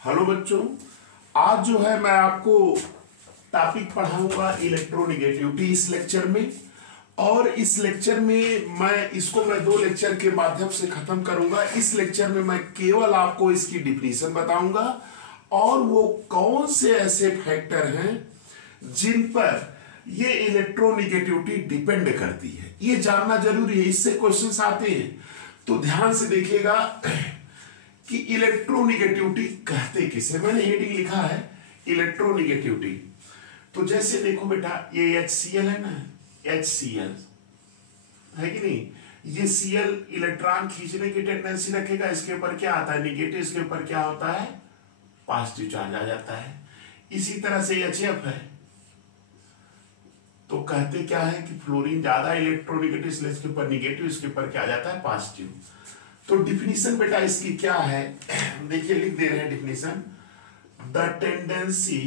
Hello बच्चों, आज जो है मैं आपको टॉपिक पढ़ाऊंगा इलेक्ट्रोनेगेटिविटी इस लेक्चर में। और इस लेक्चर में मैं दो लेक्चर के माध्यम से खत्म करूंगा। इस लेक्चर में मैं केवल आपको इसकी डिफिनीशन बताऊंगा और वो कौन से ऐसे फैक्टर हैं जिन पर ये इलेक्ट्रोनेगेटिविटी डिपेंड करती है, ये जानना जरूरी है। इससे क्वेश्चंस आते हैं, तो ध्यान से देखिएगा कि इलेक्ट्रोनेगेटिविटी कहते किसे। मैंने हेडिंग लिखा है इलेक्ट्रोनेगेटिविटी। तो जैसे देखो बेटा, ये HCl है ना, HCl है कि नहीं। ये Cl इलेक्ट्रॉन खींचने की टेंडेंसी रखेगा, इसके ऊपर क्या आता है निगेटिव, इसके ऊपर क्या होता है पॉजिटिव चार्ज आ जाता है। इसी तरह से HF है, तो कहते क्या है कि फ्लोरीन ज्यादा इलेक्ट्रोनेगेटिव, इसलिए इसके ऊपर निगेटिव, इसके ऊपर क्या आ जाता है पॉजिटिव। तो डिफिनीशन बेटा इसकी क्या है, देखिए लिख दे रहे हैं definition. The tendency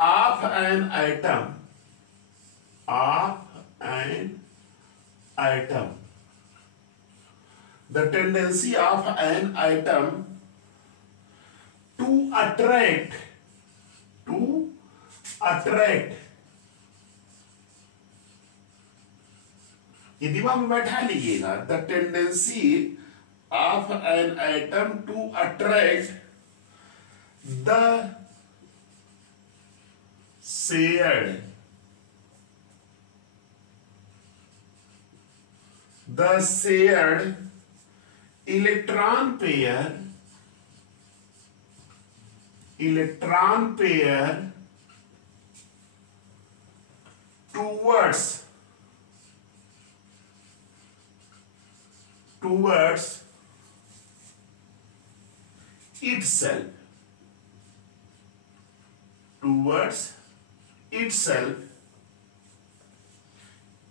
of an item the tendency of an atom to attract ये दिमाग में बैठा लीजिएगा। The tendency of an item to attract the shared electron pair towards itself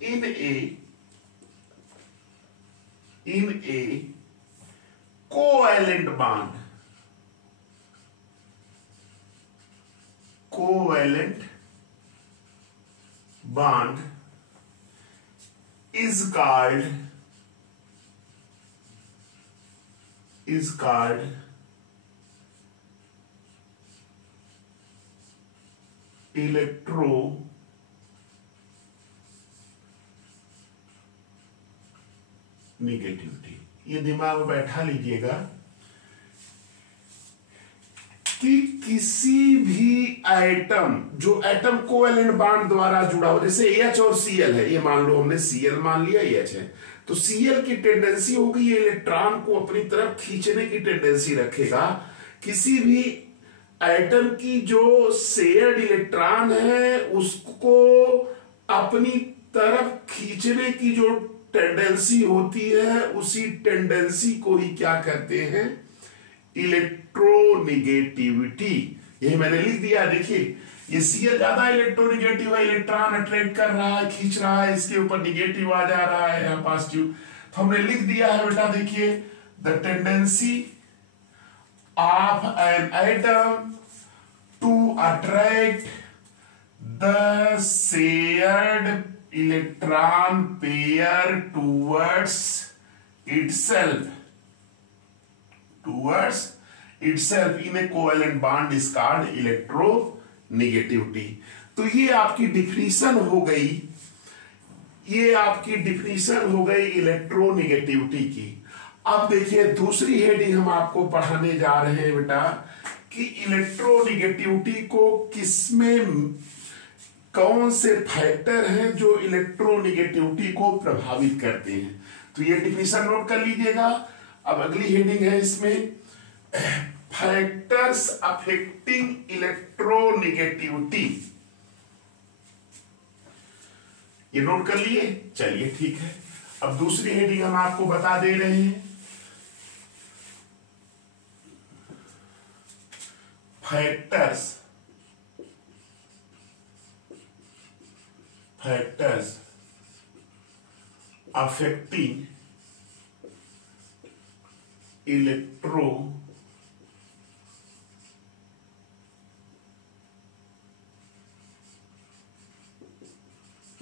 in a covalent bond is called electronegativity. ये दिमाग में बैठा लीजिएगा कि किसी भी एटम जो एटम कोवेलेंट बॉन्ड द्वारा जुड़ा हो, जैसे H और Cl है, ये मान लो हमने Cl मान लिया, H है, तो Cl की टेंडेंसी होगी ये इलेक्ट्रॉन को अपनी तरफ खींचने की टेंडेंसी रखेगा। किसी भी एटम की जो शेयर्ड इलेक्ट्रॉन है उसको अपनी तरफ खींचने की जो टेंडेंसी होती है, उसी टेंडेंसी को ही क्या कहते हैं इलेक्ट्रोनेगेटिविटी। यही मैंने लिख दिया। देखिए ये Cl ज्यादा इलेक्ट्रोनेगेटिव है, इलेक्ट्रॉन अट्रैक्ट कर रहा है, खींच रहा है, इसके ऊपर निगेटिव आ जा रहा है यहाँ पॉजिटिव। तो हमने लिख दिया है बेटा, देखिए the tendency of an atom to attract the shared electron pair towards itself in a covalent bond is called electronegativity। तो ये आपकी डिफिनीशन हो गई इलेक्ट्रोनेगेटिविटी की। अब देखिए दूसरी हेडिंग हम आपको पढ़ाने जा रहे हैं बेटा कि इलेक्ट्रोनेगेटिविटी को किसमें कौन से फैक्टर हैं जो इलेक्ट्रोनेगेटिविटी को प्रभावित करते हैं। तो ये डिफिनीशन नोट कर लीजिएगा। अब अगली हेडिंग है इसमें फैक्टर्स अफेक्टिंग इलेक्ट्रोनेगेटिविटी। ये नोट कर लिए, चलिए ठीक है। अब दूसरी हेडिंग हम आपको बता दे रहे हैं, factors affecting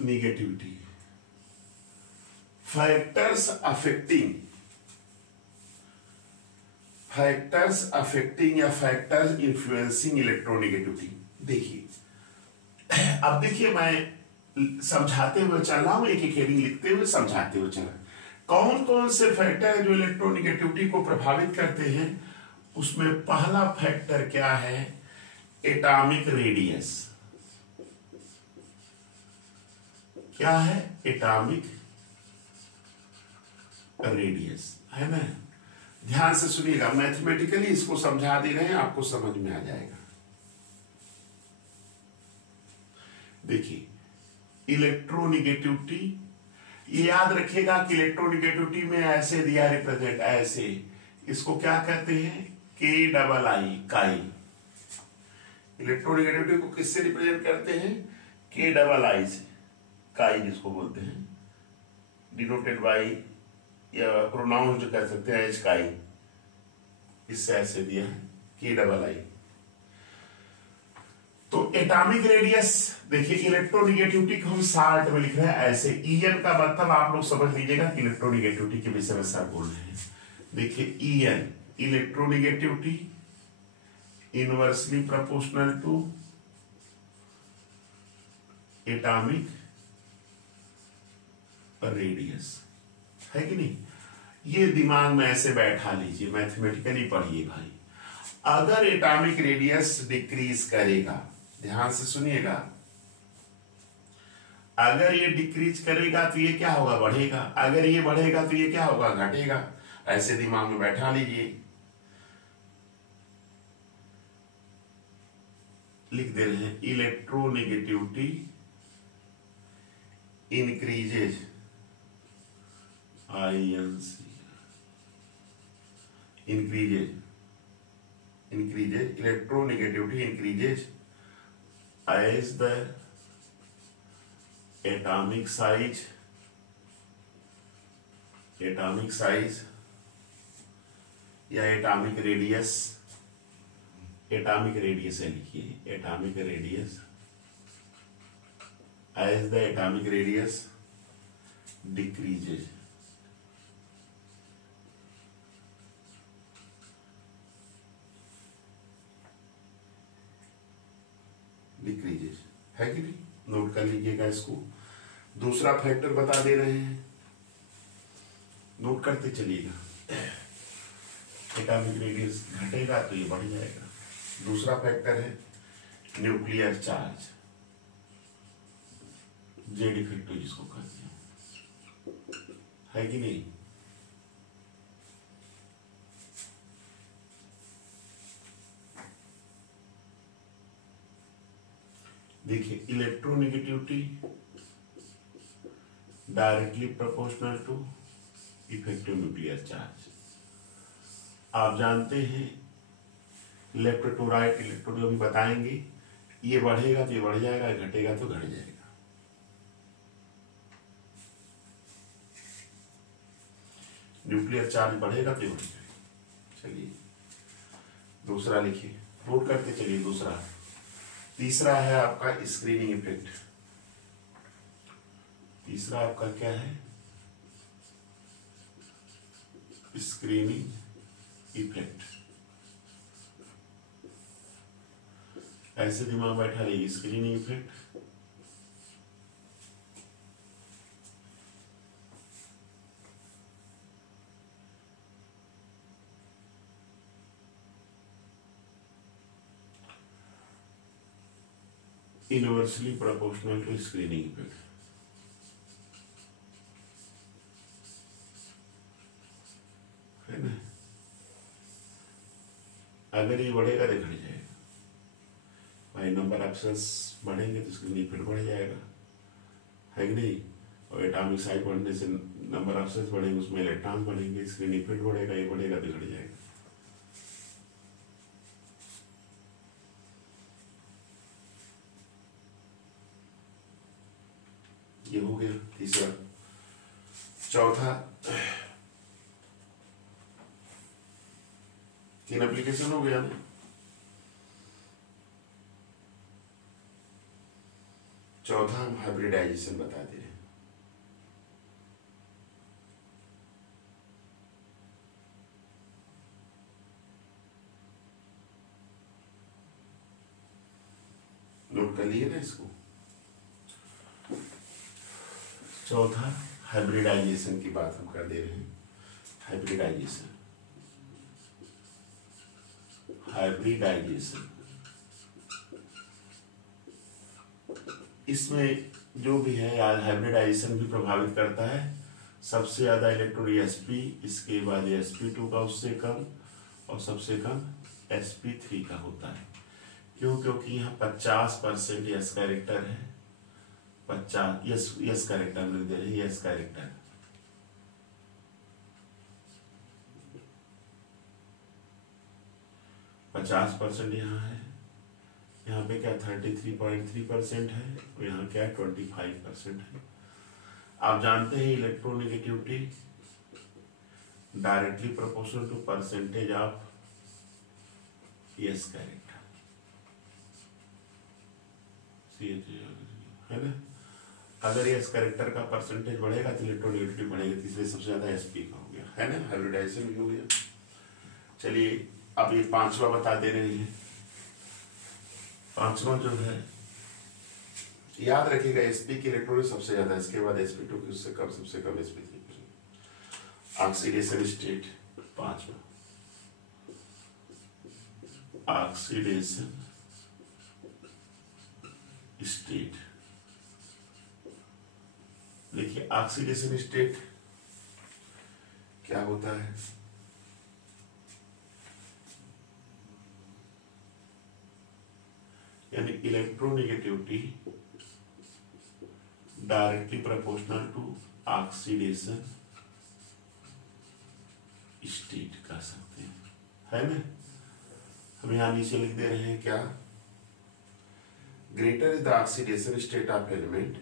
electronegativity, factors affecting या फैक्टर्स इन्फ्लुएंसिंग इलेक्ट्रोनिगेटिविटी। देखिए, अब देखिए मैं समझाते हुए चल रहा हूं, एक एक हेडिंग लिखते हुए समझाते हुए चल रहा हूं। कौन कौन से फैक्टर है जो इलेक्ट्रोनिगेटिविटी को प्रभावित करते हैं? उसमें पहला फैक्टर क्या है? Atomic radius. क्या है? एटॉमिक रेडियस, है ना? ध्यान से सुनिएगा, मैथमेटिकली इसको समझा दे रहे हैं, आपको समझ में आ जाएगा। देखिए, इलेक्ट्रोनिगेटिविटी, ये याद रखिएगा कि इलेक्ट्रोनिगेटिविटी में ऐसे दिया रिप्रेजेंट, ऐसे, इसको क्या कहते हैं? के डबल आई, काई। इलेक्ट्रोनिगेटिविटी को किससे रिप्रेजेंट करते हैं? के डबल आई से, काई जिसको बोलते हैं, डिनोटेड बाई, या प्रोनाउन जो कह सकते हैं एच काई, इससे ऐसे दिया है के डबल आई। तो एटॉमिक रेडियस, देखिए इलेक्ट्रोनिगेटिविटी को हम शार्ट में लिख रहे हैं ऐसे, ईएन का मतलब आप लोग समझ लीजिएगा कि इलेक्ट्रोनिगेटिविटी के विषय में सर बोल रहे हैं। देखिए EN, electronegativity inversely proportional to atomic radius, है कि नहीं? ये दिमाग में ऐसे बैठा लीजिए, मैथमेटिकली पढ़िए भाई। अगर एटॉमिक रेडियस डिक्रीज करेगा, ध्यान से सुनिएगा, अगर ये डिक्रीज करेगा तो ये क्या होगा? बढ़ेगा। अगर ये बढ़ेगा तो ये क्या होगा? घटेगा। ऐसे दिमाग में बैठा लीजिए, लिख दे रहे हैं, electronegativity increases, INC, increases electronegativity increases as the atomic size या एटॉमिक रेडियस है, लिखिए atomic radius, as the atomic radius decreases, है कि नहीं? नोट कर लीजिएगा इसको। दूसरा फैक्टर बता दे रहे हैं, नोट करते चलिएगा। एटॉमिक रेडियस घटेगा तो ये बढ़ जाएगा। दूसरा फैक्टर है न्यूक्लियर चार्ज, जेड इफेक्ट जिसको कहते हैं, है कि नहीं? देखिए electronegativity directly proportional to effective nuclear charge. आप जानते हैं लेफ्ट टू राइट इलेक्ट्रॉन अभी बताएंगे, ये बढ़ेगा तो ये बढ़ जाएगा, घटेगा तो घट जाएगा। न्यूक्लियर चार्ज बढ़ेगा तो ये बढ़ जाएगा। चलिए दूसरा लिखिए, नोट करते चलिए दूसरा। तीसरा है आपका स्क्रीनिंग इफेक्ट। तीसरा आपका क्या है? Screening effect. ऐसे दिमाग बैठा रहिए, screening effect inversely proportional to screening effect. है ना? अगर ये बढ़ेगा तो घट जाएगा भाई, नंबर ऑफ सेल्स बढ़ेंगे तो स्क्रीनिंग इफेक्ट बढ़ जाएगा, है कि नहीं? और एटॉमिक साइज बढ़ने से नंबर ऑफ सेल्स बढ़ेंगे, उसमें इलेक्ट्रॉन बढ़ेंगे, स्क्रीनिंग इफेक्ट बढ़ेगा, ये बढ़ेगा तो घट जाएगा। ये हो गया तीसरा। चौथा, 3 एप्लीकेशन हो गया ना। चौथा हम हाइब्रिडाइजेशन बता दे रहे हैं। नोट कर लिए ना इसको। चौथा हाइब्रिडाइजेशन की बात हम कर दे रहे हैं। हाइब्रिडाइजेशन इसमें जो भी है यार, हाइब्रिडाइजेशन भी प्रभावित करता है। सबसे ज्यादा इलेक्ट्रॉन sp, इसके बाद sp2 का उससे कम, और सबसे कम sp3 का होता है। क्यों? क्योंकि यहाँ 50% यस कैरेक्टर है। 50 यस कैरेक्टर लिख दे रहे हैं, यस कैरेक्टर। %50 यहाँ है। यहाँ पे क्या 33.3% है, और यहाँ क्या 25% है। आप जानते हैं electronegativity directly proportional to percentage of s character, है ना। अगर यस कैरेक्टर का परसेंटेज बढ़ेगा तो इलेक्ट्रोनेगेटिविटी बढ़ेगी, इसलिए सबसे ज्यादा sp का हो गया, है ना। हाइब्रिडाइजेशन भी हो गया। चलिए अब ये पांचवा बता दे रहे हैं। पांचवा जो है, याद रखिएगा sp की इलेक्ट्रॉन सबसे ज्यादा, इसके बाद sp2 की उससे कम, सबसे कम sp3। ऑक्सीडेशन स्टेट पांचवा, ऑक्सीडेशन स्टेट। देखिए ऑक्सीडेशन स्टेट क्या होता है। यानी electronegativity directly proportional to oxidation state कह सकते हैं, है ना। हम यहां नीचे लिख दे रहे हैं क्या, greater is the oxidation state of element,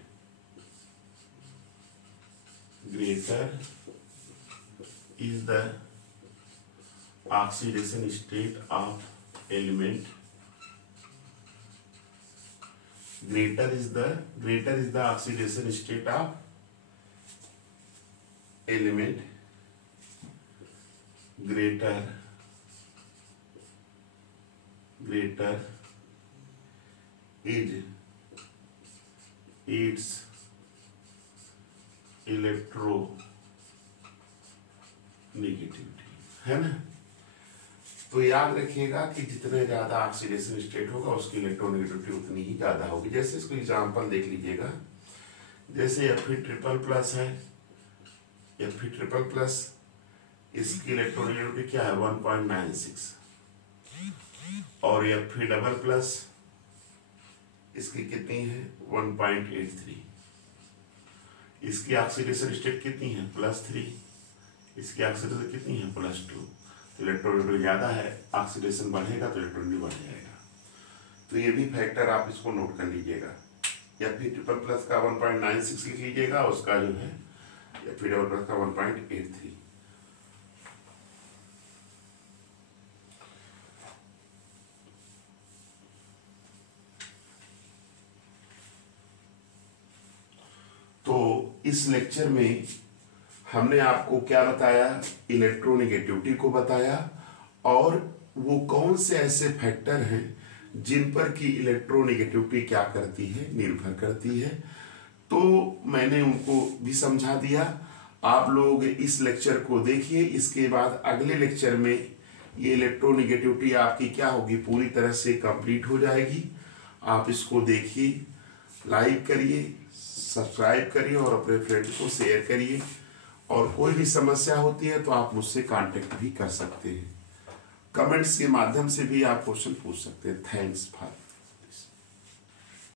greater is the oxidation state of element, greater is the oxidation state of element, greater is its electronegativity, है ना। तो याद रखिएगा कि जितने ज्यादा ऑक्सीडेशन स्टेट होगा उसकी इलेक्ट्रोनेगेटिविटी उतनी ही ज्यादा होगी। जैसे इसको एग्जांपल देख लीजिएगा, जैसे Fe++ है, Fe++, इसकी इलेक्ट्रोनेगेटिविटी क्या है 1.96, और Fe++, इसकी कितनी है 1.83। इसकी ऑक्सीडेशन स्टेट कितनी है +3, इसकी ऑक्सीडेशन कितनी है +2। इलेक्ट्रोनेगेटिविटी ज्यादा है, ऑक्सीडेशन बढ़ेगा तो इलेक्ट्रोनेगेटिविटी बढ़ जाएगा। तो ये भी फैक्टर आप इसको नोट कर लीजिएगा। Fe++ का 1.96 लिख लीजिएगा, उसका जो है Fe++ का 1.83। तो इस लेक्चर में हमने आपको क्या बताया, इलेक्ट्रोनेगेटिविटी को बताया, और वो कौन से ऐसे फैक्टर हैं जिन पर कि इलेक्ट्रोनेगेटिविटी क्या करती है, निर्भर करती है। तो मैंने उनको भी समझा दिया। आप लोग इस लेक्चर को देखिए, इसके बाद अगले लेक्चर में ये इलेक्ट्रोनेगेटिविटी आपकी क्या होगी, पूरी तरह से कंप्लीट हो जाएगी। आप इसको देखिए, लाइक करिए, सब्सक्राइब करिए और अपने फ्रेंड को शेयर करिए। और कोई भी समस्या होती है तो आप मुझसे कांटेक्ट भी कर सकते हैं। कमेंट्स के माध्यम से भी आप क्वेश्चन पूछ सकते हैं। Thanks for